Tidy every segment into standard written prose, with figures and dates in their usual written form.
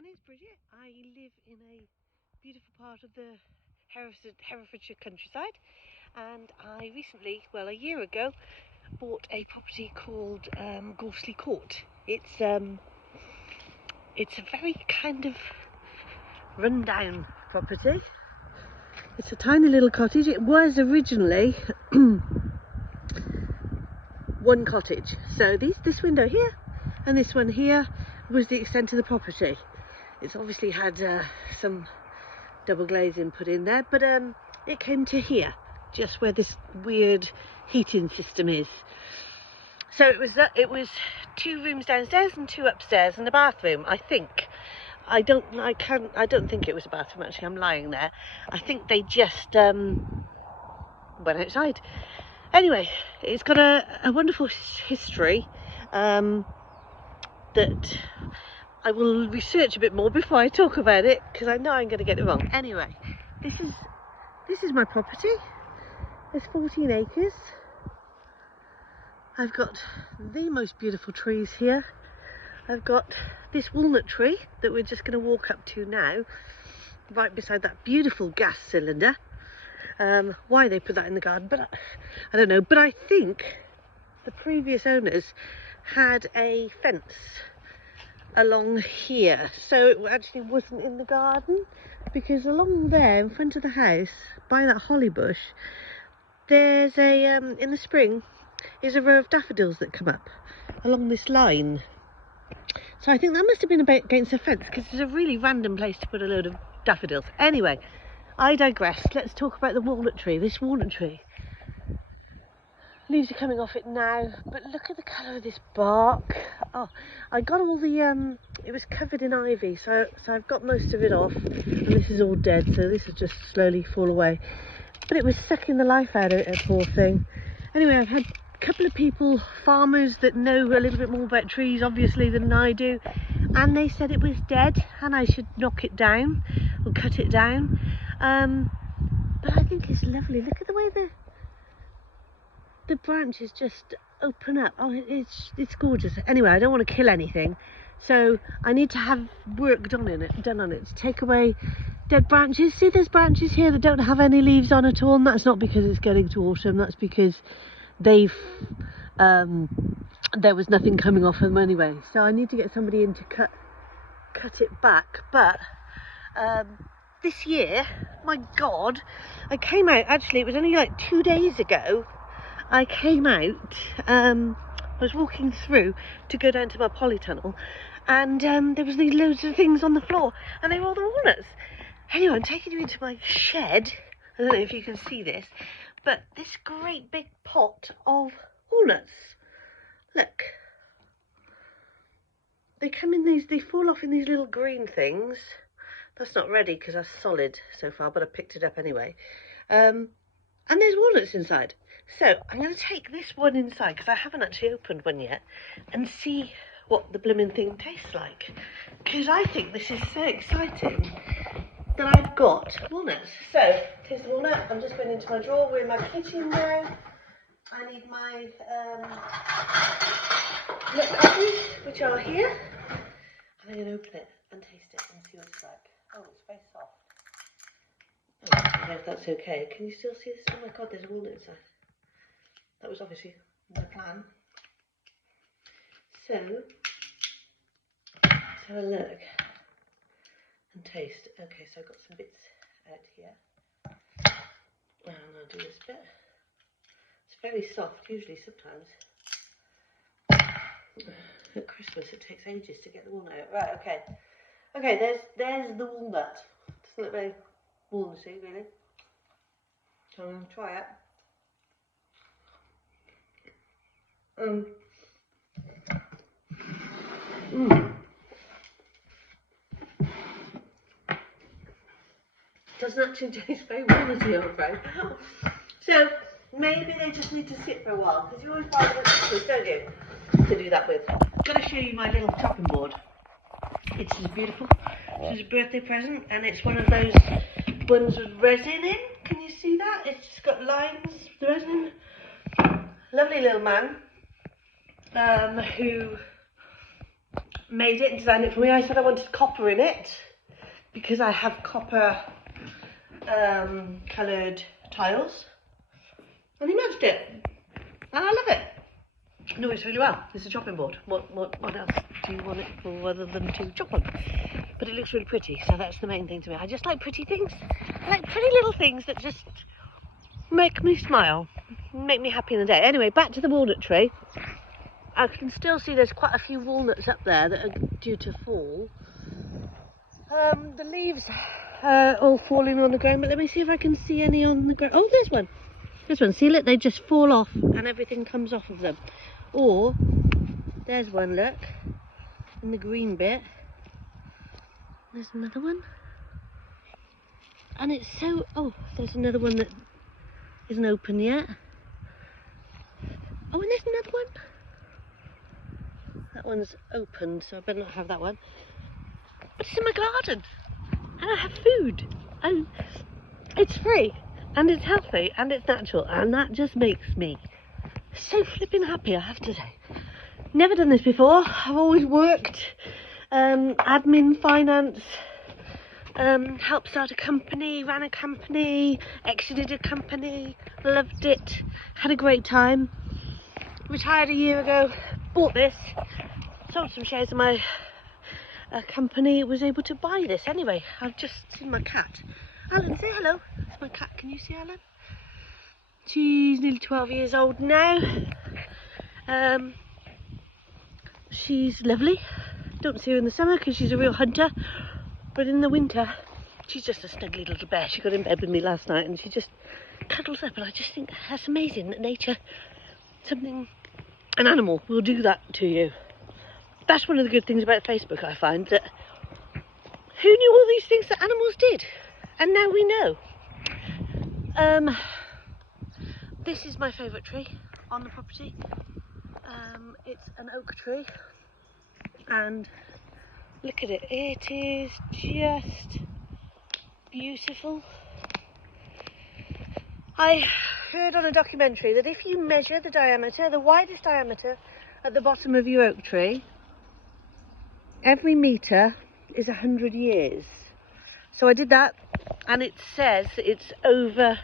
my name's Bridget. I live in a beautiful part of the Herefordshire countryside, and I recently, well, a year ago, bought a property called Gorsley Court. It's a very kind of run-down property. It's a tiny little cottage. It was originally one cottage. So this window here and this one here was the extent of the property. It's obviously had some double glazing put in there, but it came to here, just where this weird heating system is. So it was 2 rooms downstairs and 2 upstairs and a bathroom, I think. I don't think it was a bathroom, actually. I'm lying there. I think they just went outside. Anyway, it's got a wonderful history that I will research a bit more before I talk about it, because I know I'm going to get it wrong. Anyway, this is my property. There's 14 acres. I've got the most beautiful trees here. I've got this walnut tree that we're just going to walk up to now, right beside that beautiful gas cylinder. Why they put that in the garden, but I don't know. But I think the previous owners had a fence along here, so it actually wasn't in the garden, because along there in front of the house, by that holly bush, there's a in the spring is a row of daffodils that come up along this line. So I think that must have been against the fence, because it's a really random place to put a load of daffodils. Anyway, I digress. Let's talk about the walnut tree. This walnut tree, leaves are coming off it now, but look at the colour of this bark. Oh, I got all the it was covered in ivy, so I've got most of it off, and this is all dead, so this will just slowly fall away. But it was sucking the life out of it, poor thing. Anyway, I've had a couple of people, farmers that know a little bit more about trees obviously than I do, and they said it was dead and I should knock it down or cut it down. But I think it's lovely. Look at the way the branches just open up. Oh, it's gorgeous. Anyway, I don't want to kill anything, so I need to have work done on it to take away dead branches. See, there's branches here that don't have any leaves on at all, and that's not because it's getting to autumn. That's because they've there was nothing coming off them anyway. So I need to get somebody in to cut it back. But this year, my God, I came out. Actually, it was only like 2 days ago. I came out, I was walking through to go down to my polytunnel, and there was these loads of things on the floor, and they were all the walnuts. Anyway, I'm taking you into my shed. I don't know if you can see this, but this great big pot of walnuts. Look. They come in these, they fall off in these little green things. That's not ready because that's solid so far, but I picked it up anyway. And there's walnuts inside. So I'm going to take this one inside, because I haven't actually opened one yet, and see what the blooming thing tastes like. Because I think this is so exciting that I've got walnuts. So here's the walnut. I'm just going into my drawer. We're in my kitchen now. I need my nut crackers, which are here. I'm going to open it and taste it and see what it's like. Oh, it's very soft. Oh, I don't know if that's okay. Can you still see this? Oh my God, there's a walnut inside. That was obviously my plan. So, let's have a look and taste. Okay, so I've got some bits out here. And I'll do this bit. It's very soft, usually, sometimes. At Christmas, it takes ages to get the walnut out. Right, okay. Okay, there's the walnut. Doesn't look very walnutty, really. So I'm going to try it. Doesn't actually taste very walnutty, I'm afraid. So maybe they just need to sit for a while, because you always buy them at Christmas, don't you, to do that with. I'm going to show you my little chopping board. It's just beautiful. This is a birthday present, and it's one of those ones with resin in. Can you see that? It's got lines, the resin. Lovely little man who made it and designed it for me. I said I wanted copper in it because I have copper coloured tiles, and he matched it, and I love it. No, it's really well. It's a chopping board. What else do you want it for other than to chop on? But it looks really pretty, so that's the main thing to me. I just like pretty things. I like pretty little things that just make me smile, make me happy in the day. Anyway, back to the walnut tree. I can still see there's quite a few walnuts up there that are due to fall. The leaves are all falling on the ground, but let me see if I can see any on the ground. Oh, there's one. There's one. See, look, they just fall off and everything comes off of them. Or, there's one, look, in the green bit. There's another one. And it's so, oh, there's another one that isn't open yet. Oh, and there's another one. That one's opened, so I better not have that one. But it's in my garden, and I have food, and it's free, and it's healthy, and it's natural, and that just makes me so flipping happy, I have to say. Never done this before. I've always worked admin, finance, helped start a company, ran a company, exited a company, loved it, had a great time. Retired a year ago, bought this, sold some shares of my company, was able to buy this. Anyway, I've just seen my cat. Alan, say hello. It's my cat. Can you see Alan? She's nearly 12 years old now. She's lovely. Don't see her in the summer because she's a real hunter, but in the winter she's just a snuggly little bear. She got in bed with me last night and she just cuddles up, and I just think that's amazing that nature, an animal will do that to you. That's one of the good things about Facebook, I find, that who knew all these things that animals did? And now we know. This is my favourite tree on the property. It's an oak tree, and look at it. It is just beautiful. I heard on a documentary that if you measure the diameter, the widest diameter at the bottom of your oak tree, every metre is 100 years. So I did that, and it says it's over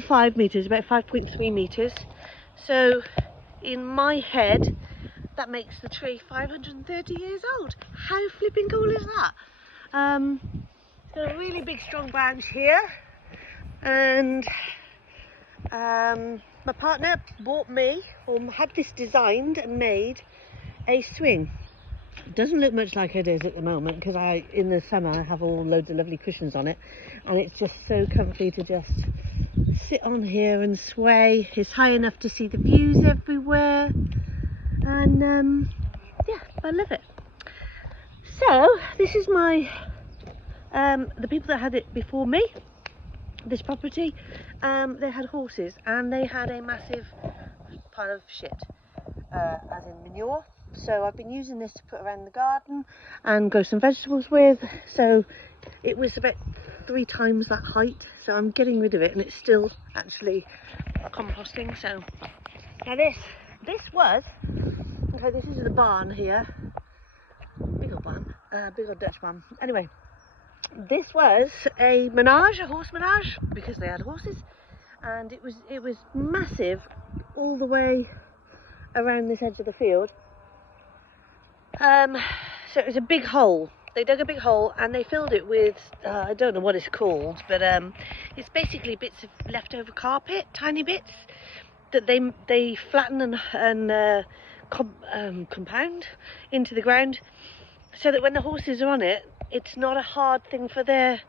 5 metres, about 5.3 metres. So in my head, that makes the tree 530 years old. How flipping cool is that? Got a really big strong branch here, and my partner bought me, or had this designed and made, a swing. It doesn't look much like it is at the moment because in the summer I have all loads of lovely cushions on it, and it's just so comfy to just sit on here and sway. It's high enough to see the views everywhere, and yeah, I love it. So this is my the people that had it before me, this property, they had horses, and they had a massive pile of shit, as in manure. So I've been using this to put around the garden and grow some vegetables with. So it was about 3 times that height, so I'm getting rid of it, and it's still actually composting. So now this was, okay, this is the barn here, big old barn, big old Dutch barn. Anyway, this was a horse menage, because they had horses, and it was massive all the way around this edge of the field. So it was a big hole. They dug a big hole and they filled it with, I don't know what it's called, but it's basically bits of leftover carpet, tiny bits, that they flatten and compound into the ground, so that when the horses are on it, it's not a hard thing for their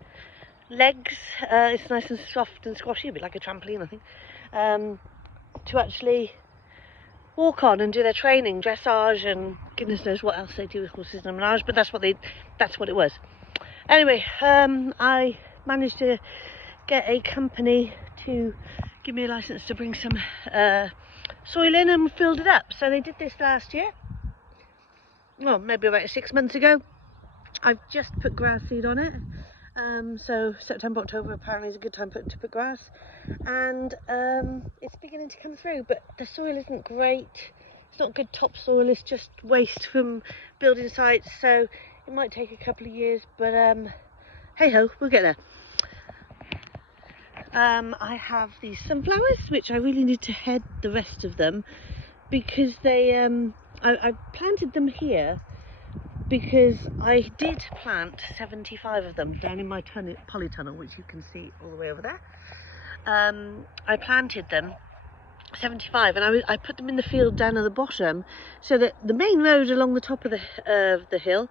legs. It's nice and soft and squashy, a bit like a trampoline, I think, to actually walk on and do their training, dressage, and goodness knows what else they do with horses in a menage, but that's what it was. Anyway, I managed to get a company to give me a license to bring some soil in, and filled it up. So they did this last year, well, maybe about 6 months ago. I've just put grass seed on it, so September, October apparently is a good time to put grass, and it's beginning to come through, but the soil isn't great, it's not good topsoil, it's just waste from building sites, so it might take a couple of years, but hey ho, we'll get there. I have these sunflowers which I really need to head the rest of them, because they I planted them here because I did plant 75 of them down in my polytunnel, which you can see all the way over there. I planted them 75, and I put them in the field down at the bottom, so that the main road along the top of the hill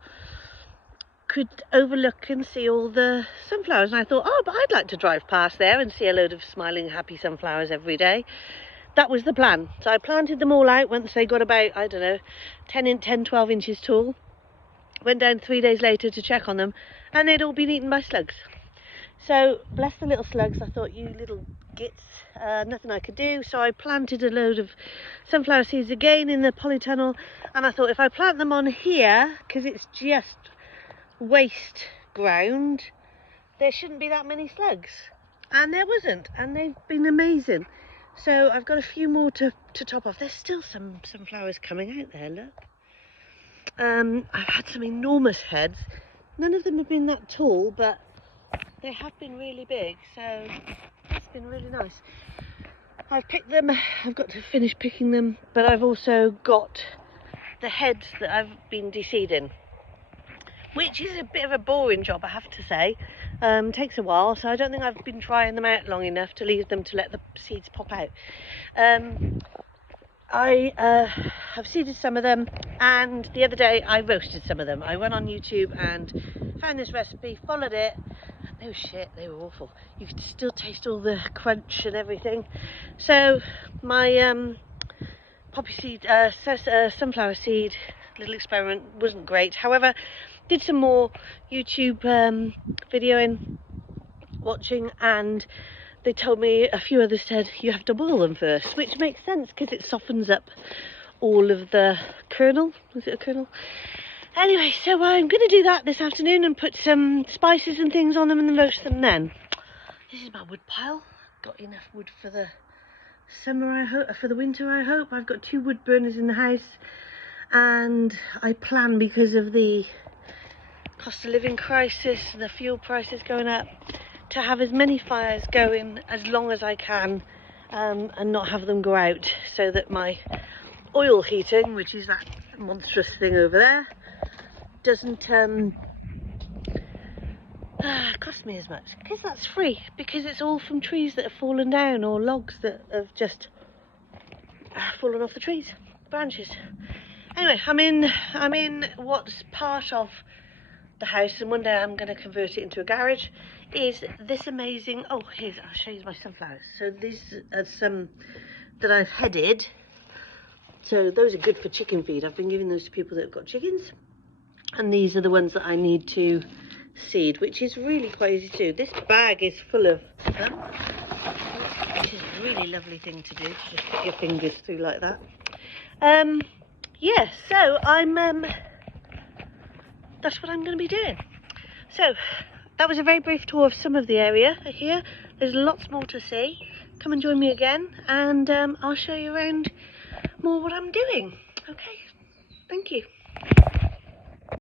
could overlook and see all the sunflowers. And I thought, oh, but I'd like to drive past there and see a load of smiling, happy sunflowers every day. That was the plan. So I planted them all out once they got about, I don't know, 12 inches tall. Went down 3 days later to check on them, and they'd all been eaten by slugs. So bless the little slugs, I thought, you little gits, nothing I could do. So I planted a load of sunflower seeds again in the polytunnel, and I thought if I plant them on here, because it's just waste ground, there shouldn't be that many slugs. And there wasn't, and they've been amazing. So I've got a few more to top off. There's still some flowers coming out there, look. I've had some enormous heads. None of them have been that tall, but they have been really big, so that's been really nice. I've picked them, I've got to finish picking them, but I've also got the heads that I've been de-seeding, which is a bit of a boring job, I have to say. Takes a while, so I don't think I've been trying them out long enough to leave them to let the seeds pop out. I have seeded some of them, and the other day I roasted some of them. I went on YouTube and found this recipe, followed it. No shit, they were awful. You could still taste all the crunch and everything. So my poppy seed, sunflower seed little experiment wasn't great. However, did some more YouTube videoing, watching, and they told me, a few others said, you have to boil them first, which makes sense because it softens up all of the kernel. Is it a kernel? Anyway, so I'm going to do that this afternoon and put some spices and things on them and then roast them then. This is my wood pile. Got enough wood for the summer, I hope, for the winter, I hope. I've got 2 wood burners in the house, and I plan, because of the cost of living crisis and the fuel prices going up, to have as many fires going as long as I can, and not have them go out, so that my oil heating, which is that monstrous thing over there, doesn't cost me as much, because that's free, because it's all from trees that have fallen down, or logs that have just fallen off the trees, branches. Anyway, I'm in what's part of the house, and one day I'm going to convert it into a garage. Is this amazing, oh, here's, I'll show you my sunflowers. So these are some that I've headed, so those are good for chicken feed. I've been giving those to people that have got chickens, and these are the ones that I need to seed, which is really quite easy to do. This bag is full of them, which is a really lovely thing to do, to just put your fingers through like that. Yeah, so that's what I'm going to be doing. So that was a very brief tour of some of the area here. There's lots more to see. Come and join me again, and I'll show you around more what I'm doing. Okay, thank you.